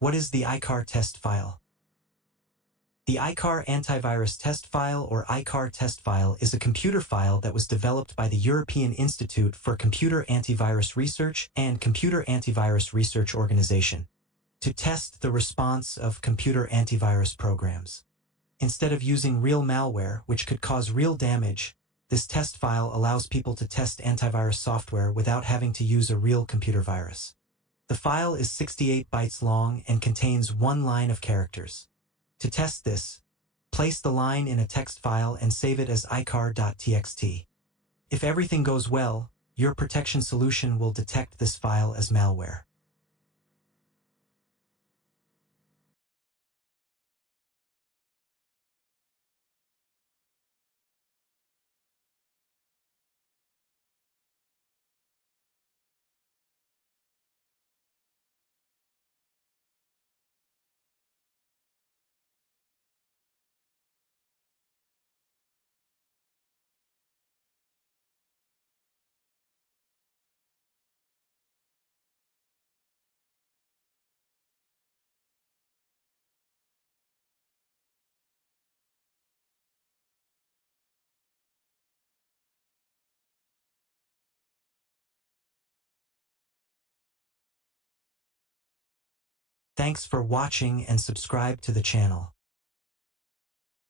What is the EICAR test file? The EICAR antivirus test file or EICAR test file is a computer file that was developed by the European Institute for Computer Antivirus Research and Computer Antivirus Research Organization to test the response of computer antivirus programs. Instead of using real malware, which could cause real damage, this test file allows people to test antivirus software without having to use a real computer virus. The file is 68 bytes long and contains one line of characters. To test this, place the line in a text file and save it as eicar.txt. If everything goes well, your protection solution will detect this file as malware. Thanks for watching and subscribe to the channel.